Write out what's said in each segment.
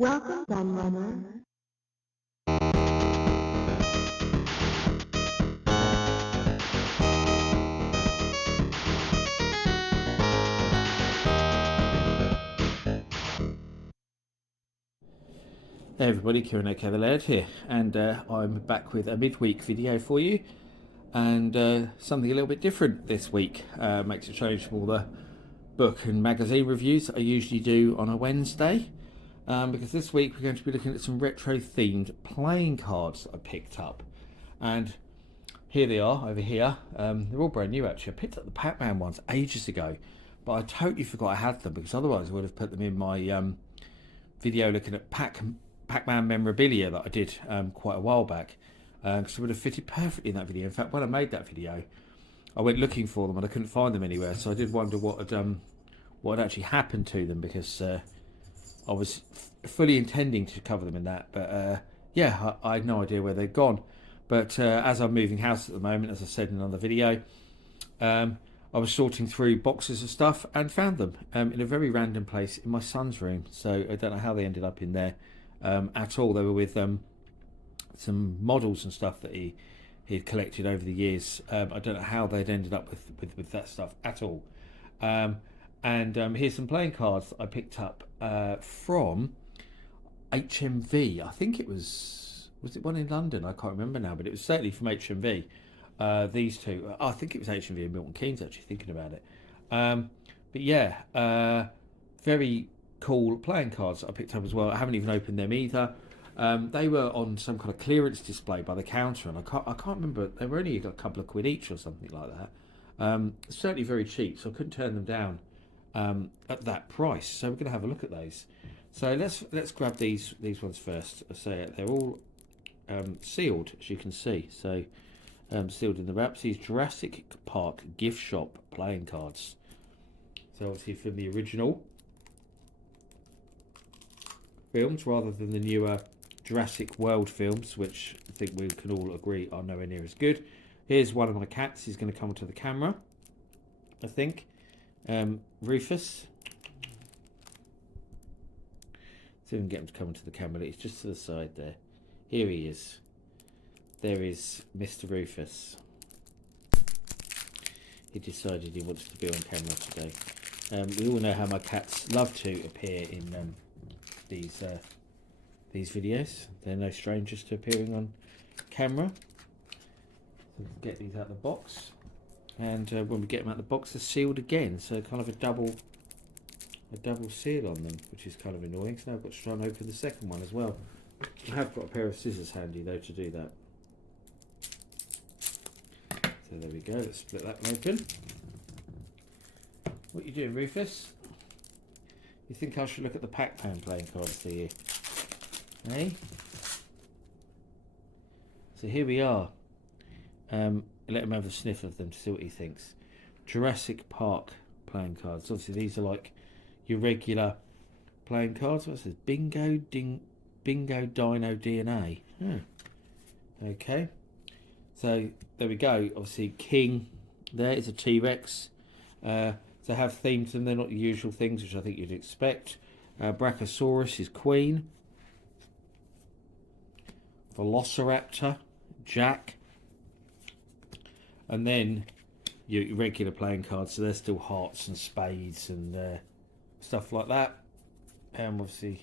Welcome, gun runner. Hey everybody, Kieran O'Cavalier here, and I'm back with a midweek video for you, and something a little bit different this week. Makes a change from all the book and magazine reviews I usually do on a Wednesday, because this week we're going to be looking at some retro themed playing cards I picked up. And here they are over here. They're all brand new actually. I picked up the Pac-Man ones ages ago, but I totally forgot I had them, because otherwise I would have put them in my video looking at Pac-Man memorabilia that I did quite a while back, because it would have fitted perfectly in that video. In fact, when I made that video, I went looking for them and I couldn't find them anywhere, so I did wonder what had actually happened to them, because I was fully intending to cover them in that, but yeah, I had no idea where they'd gone. But as I'm moving house at the moment, as I said in another video, I was sorting through boxes of stuff and found them in a very random place in my son's room. So I don't know how they ended up in there at all. They were with some models and stuff that he had collected over the years. I don't know how they'd ended up with that stuff at all. And here's some playing cards that I picked up from HMV. I think it was it one in London? I can't remember now, but it was certainly from HMV. These two, I think it was HMV and Milton Keynes, actually, thinking about it. But yeah, very cool playing cards that I picked up as well. I haven't even opened them either. They were on some kind of clearance display by the counter, and I can't remember. They were only a couple of quid each or something like that. Certainly very cheap, so I couldn't turn them down at that price. So we're going to have a look at those. So let's grab these ones first. I say they're all sealed, as you can see. So sealed in the wraps. These Jurassic Park gift shop playing cards. So obviously from the original films, rather than the newer Jurassic World films, which I think we can all agree are nowhere near as good. Here's one of my cats. He's going to come to the camera, I think. Rufus. See if we can get him to come to the camera. He's just to the side there. Here he is. There is Mr. Rufus. He decided he wants to be on camera today. We all know how my cats love to appear in these videos. They're no strangers to appearing on camera. So let's get these out of the box. And when we get them out of the box, they're sealed again. So kind of a double seal on them, which is kind of annoying. So now I've got to try and open the second one as well. I have got a pair of scissors handy though to do that. So there we go, let's split that one open. What are you doing, Rufus? You think I should look at the Pac-Man playing cards, do you? Hey? So here we are. Let him have a sniff of them to see what he thinks. Jurassic Park playing cards. Obviously these are like your regular playing cards. What's this? Bingo Dino DNA. Okay. So there we go. Obviously King there is a T-Rex. So have themes and they're not the usual things, which I think you'd expect. Brachiosaurus is Queen. Velociraptor, Jack. And then your regular playing cards, so there's still hearts and spades and stuff like that. And obviously,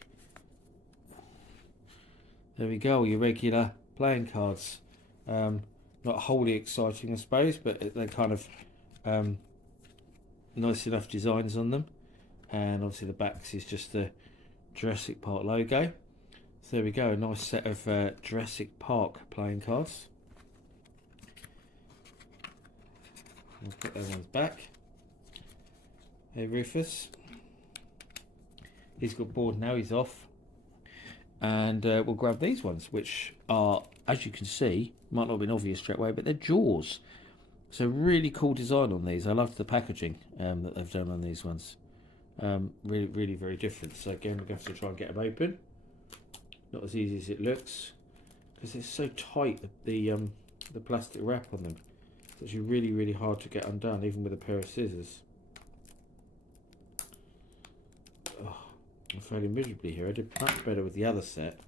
there we go, your regular playing cards. Not wholly exciting, I suppose, but they're kind of nice enough designs on them. And obviously the backs is just the Jurassic Park logo. So there we go, a nice set of Jurassic Park playing cards. I'll put those ones back. Hey Rufus. He's got bored now, he's off. And we'll grab these ones, which are, as you can see, might not have been obvious straight away, but they're Jaws. So really cool design on these. I love the packaging that they've done on these ones. Really very different. So again, we're going to have to try and get them open. Not as easy as it looks, because it's so tight, the plastic wrap on them. It's actually really hard to get undone, even with a pair of scissors. Oh, I'm failing miserably here. I did much better with the other set.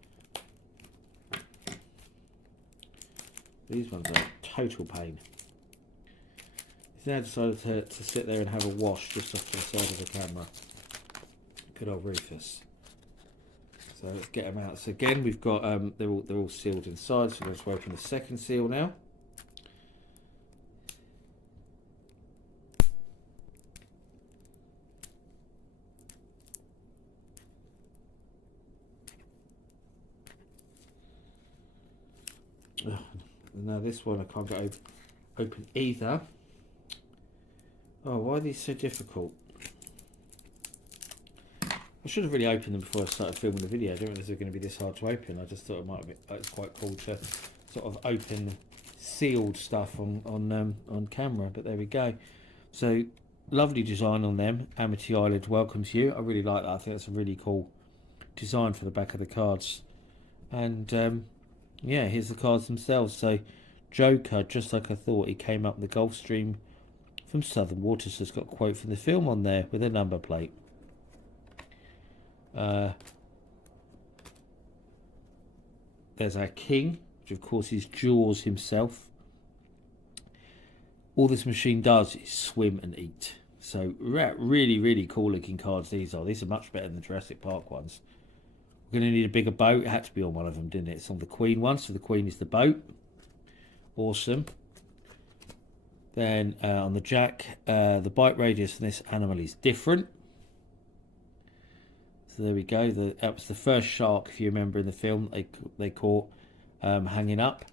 These ones are total pain. He's now decided to sit there and have a wash just off to the side of the camera. Good old Rufus. So let's get them out. So again, we've got they're all sealed inside. So let's open the second seal now. Now this one I can't get open either. Oh, why are these so difficult? I should have really opened them before I started filming the video. I didn't realize they were going to be this hard to open. I just thought it might be it's quite cool to sort of open sealed stuff on camera. But there we go. So lovely design on them. Amity Island welcomes you. I really like that. I think that's a really cool design for the back of the cards. And yeah, here's the cards themselves. So Joker, just like I thought, he came up the Gulf Stream from Southern Waters. So it's got a quote from the film on there with a number plate. There's our king, which of course is Jaws himself. All this machine does is swim and eat. So really, really cool looking cards these are. These are much better than the Jurassic Park ones. We're going to need a bigger boat. It had to be on one of them, didn't it? It's on the Queen one, so the Queen is the boat. Awesome. Then on the Jack, the bite radius on this animal is different. So there we go. That was the first shark, if you remember in the film, they caught hanging up.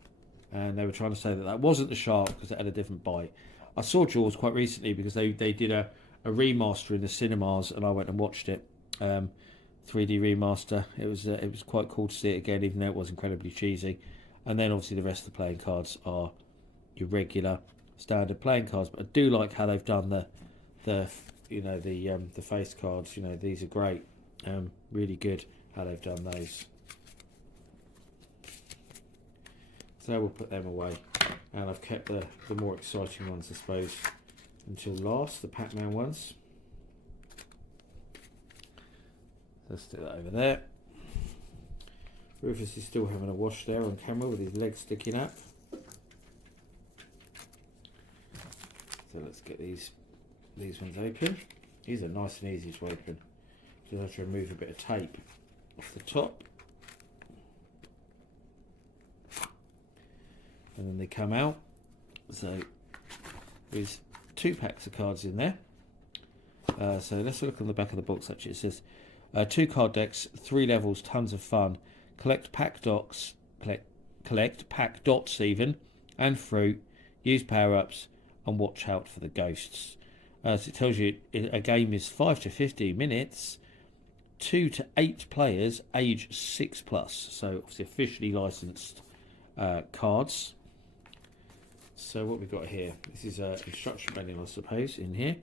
And they were trying to say that wasn't the shark because it had a different bite. I saw Jaws quite recently because they did a remaster in the cinemas and I went and watched it. 3D remaster. It was quite cool to see it again, even though it was incredibly cheesy. And then obviously the rest of the playing cards are your regular standard playing cards. But I do like how they've done the face cards. You know, these are great. Really good how they've done those. So we'll put them away, and I've kept the more exciting ones, I suppose, until last, the Pac-Man ones. Let's do that over there. Rufus is still having a wash there on camera with his legs sticking up. So let's get these ones open. These are nice and easy to open. Just have to remove a bit of tape off the top. And then they come out. So there's 2 packs of cards in there. So let's look on the back of the box. Actually, it says 2 card decks, 3 levels, tons of fun. Collect pack dots, collect pack dots even, and fruit. Use power-ups and watch out for the ghosts. So it tells you a game is 5 to 15 minutes. 2 to 8 players, age 6+. So obviously officially licensed cards. So what we've got here, this is an instruction manual, I suppose, in here.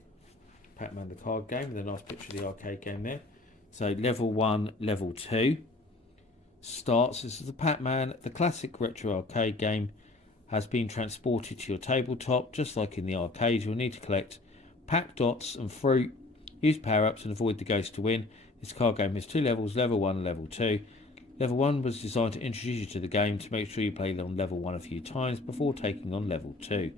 Pac-Man the card game with a nice picture of the arcade game there. So level 1, level 2 starts. This is the Pac-Man, the classic retro arcade game, has been transported to your tabletop. Just like in the arcade, you'll need to collect pack dots and fruit, use power-ups and avoid the ghost to win. This card game has 2 levels, level 1 and level 2. Level 1 was designed to introduce you to the game to make sure you play on level 1 a few times before taking on level 2.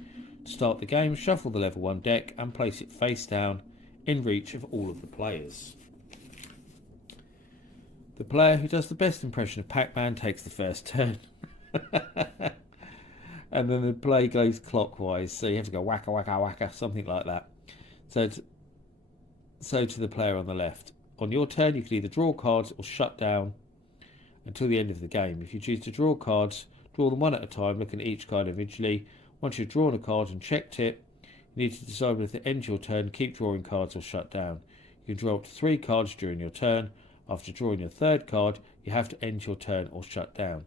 To start the game, shuffle the level 1 deck and place it face down in reach of all of the players. The player who does the best impression of Pac-Man takes the first turn. And then the play goes clockwise, so you have to go wacka wacka wacka, something like that. So to the player on the left. On your turn, you can either draw cards or shut down until the end of the game. If you choose to draw cards, draw them one at a time, looking at each card individually. Once you've drawn a card and checked it, you need to decide whether to end your turn, keep drawing cards or shut down. You can draw up to 3 cards during your turn. After drawing your 3rd card, you have to end your turn or shut down.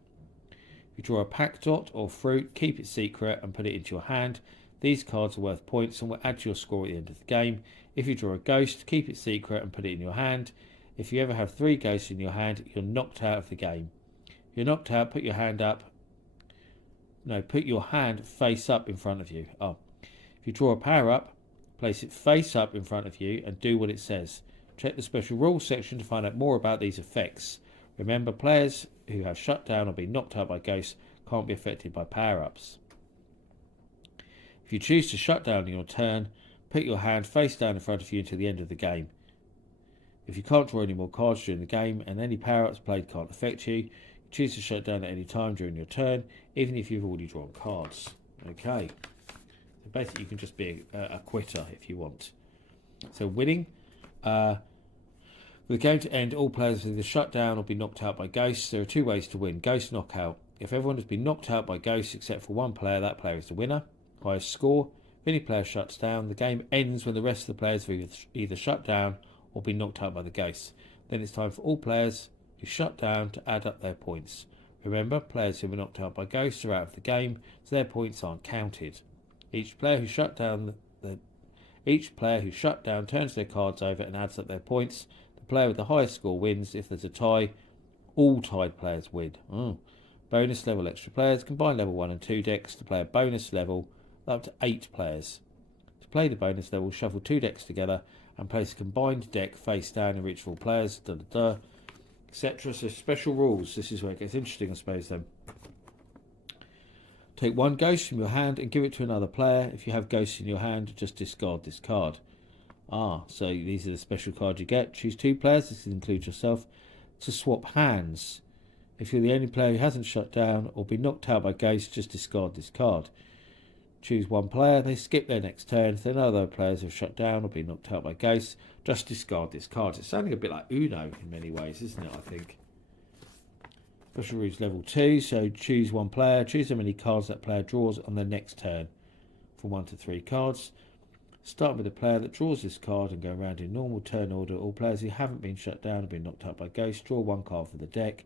If you draw a pack dot or fruit, keep it secret and put it into your hand. These cards are worth points and will add to your score at the end of the game. If you draw a ghost, keep it secret and put it in your hand. If you ever have 3 ghosts in your hand, you're knocked out of the game. If you're knocked out, put your hand face up in front of you. If you draw a power up, place it face up in front of you and do what it says. Check the special rules section to find out more about these effects. Remember, players who have shut down or been knocked out by ghosts can't be affected by power-ups. If you choose to shut down in your turn, put your hand face down in front of you until the end of the game. If you can't draw any more cards during the game and any power-ups played can't affect you, you choose to shut down at any time during your turn, even if you've already drawn cards. Okay. So basically you can just be a quitter if you want. So winning. For the game to end, all players will either shut down or be knocked out by ghosts. There are two ways to win. Ghost knockout. If everyone has been knocked out by ghosts except for one player, that player is the winner. Highest score. If any player shuts down, the game ends when the rest of the players have either shut down or been knocked out by the ghosts. Then it's time for all players who shut down to add up their points. Remember, players who were knocked out by ghosts are out of the game, so their points aren't counted. Each player who shut down turns their cards over and adds up their points. The player with the highest score wins. If there's a tie, all tied players win. Bonus level extra players. Combine level 1 and 2 decks to play a bonus level up to 8 players. To play the bonus level, shuffle 2 decks together and place a combined deck face down and reach for all players, etc. So special rules. This is where it gets interesting, I suppose, then. Take one ghost from your hand and give it to another player. If you have ghosts in your hand, just discard this card. So these are the special cards you get. Choose 2 players, this includes yourself, to swap hands. If you're the only player who hasn't shut down or been knocked out by ghosts, just discard this card. Choose 1 player, they skip their next turn. If there are no other players who have shut down or been knocked out by ghosts, just discard this card. It's sounding a bit like Uno in many ways, isn't it, I think? Special rules level 2, so choose 1 player, choose how many cards that player draws on their next turn from 1 to 3 cards. Start with the player that draws this card and go around in normal turn order. All players who haven't been shut down and been knocked out by ghosts draw 1 card for the deck.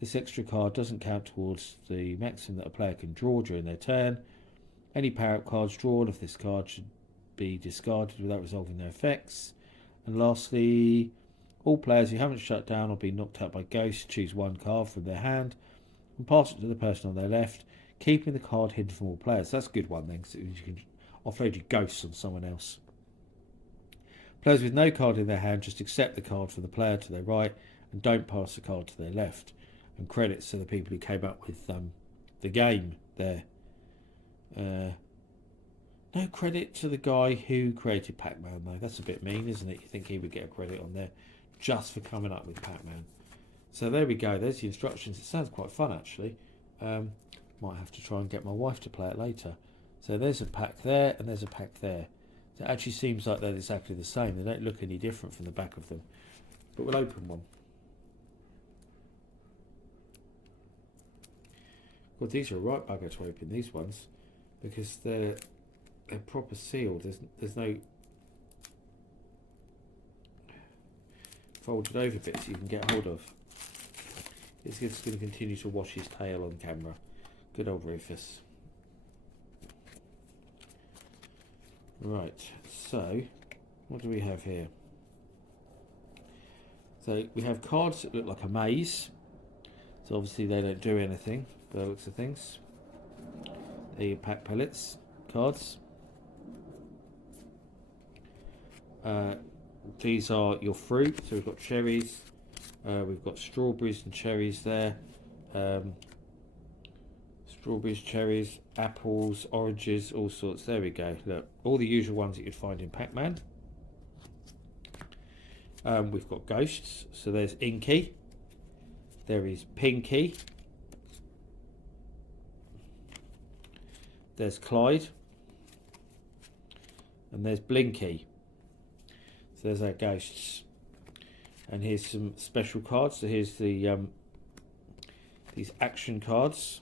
This extra card doesn't count towards the maximum that a player can draw during their turn. Any power-up cards drawn of this card should be discarded without resolving their effects. And lastly, all players who haven't shut down or been knocked out by ghosts choose 1 card from their hand and pass it to the person on their left, keeping the card hidden from all players. That's a good one then, because you can offload your ghosts on someone else. Players with no card in their hand just accept the card from the player to their right and don't pass the card to their left. And credits to the people who came up with the game there. No credit to the guy who created Pac-Man though. That's a bit mean, isn't it? You think he would get a credit on there just for coming up with Pac-Man. So there we go. There's the instructions. It sounds quite fun actually. Might have to try and get my wife to play it later. So there's a pack there and there's a pack there. So it actually seems like they're exactly the same. They don't look any different from the back of them. But we'll open one. Well, these are a right bugger to open, these ones, because they're proper sealed. There's no folded over bits you can get hold of. It's just going to continue to wash his tail on camera. Good old Rufus. Right, so what do we have here? So we have cards that look like a maze. So obviously they don't do anything by the looks of things. They're your pack pellets cards. These are your fruit. So we've got cherries, we've got strawberries and cherries there. Strawberries, cherries, apples, oranges, all sorts. There we go. Look, all the usual ones that you'd find in Pac-Man. We've got ghosts. So there's Inky. There is Pinky. There's Clyde. And there's Blinky. So there's our ghosts. And here's some special cards. So here's the these action cards.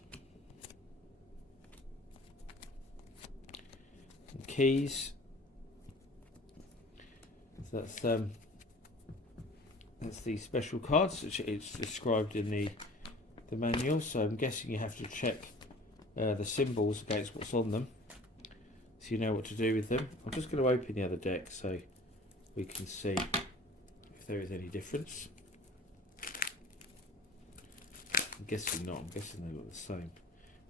And keys. So that's the special cards. It's described in the manual. So I'm guessing you have to check the symbols against what's on them, so you know what to do with them. I'm just going to open the other deck so we can see if there is any difference. I'm guessing not. I'm guessing they look the same,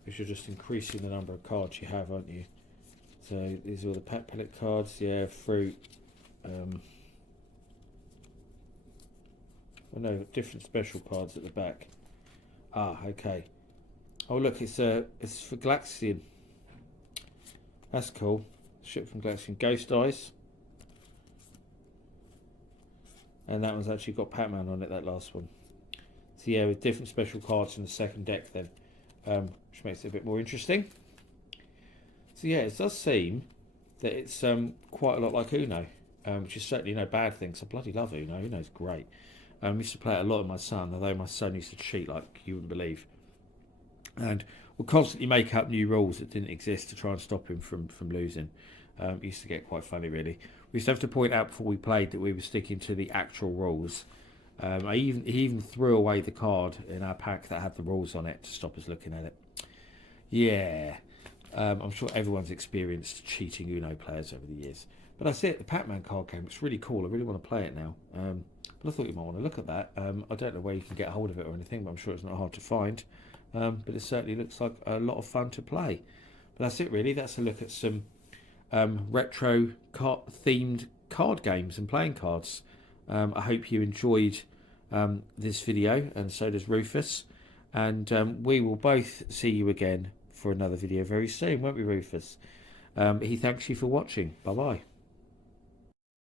because you're just increasing the number of cards you have, aren't you? So these are all the pack pellet cards. Yeah, fruit. Oh no, different special cards at the back. Ah, okay. Oh look, it's for Galaxian. That's cool. Ship from Galaxian. Ghost Eyes. And that one's actually got Pac-Man on it, that last one. So yeah, with different special cards in the second deck then. Which makes it a bit more interesting. So yeah, it does seem that it's quite a lot like Uno. Which is certainly no bad thing, because I bloody love Uno. Uno's great. I used to play it a lot with my son, although my son used to cheat like you wouldn't believe. And would constantly make up new rules that didn't exist to try and stop him from losing. It used to get quite funny, really. We used to have to point out before we played that we were sticking to the actual rules. He even threw away the card in our pack that had the rules on it to stop us looking at it. Yeah, I'm sure everyone's experienced cheating Uno players over the years. But that's it, the Pac-Man card game. It's really cool. I really want to play it now. But I thought you might want to look at that. I don't know where you can get a hold of it or anything, but I'm sure it's not hard to find. But it certainly looks like a lot of fun to play. But that's it, really. That's a look at some retro themed card games and playing cards. I hope you enjoyed this video, and so does Rufus. And we will both see you again for another video very soon, won't we, Rufus? He thanks you for watching. Bye bye.